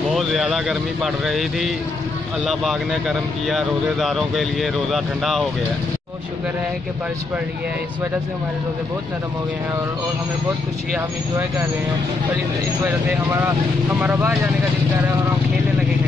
बहुत ज़्यादा गर्मी पड़ रही थी। अल्लाह पाक ने करम किया, रोज़ेदारों के लिए रोज़ा ठंडा हो गया। बहुत शुक्र है कि बारिश पड़ रही है, इस वजह से हमारे रोज़े बहुत नरम हो गए हैं और हमें बहुत खुशी है, हम इंजॉय कर रहे हैं और इस वजह से हमारा बाहर जाने का दिल कर रहा है और हम खेलने लगे हैं।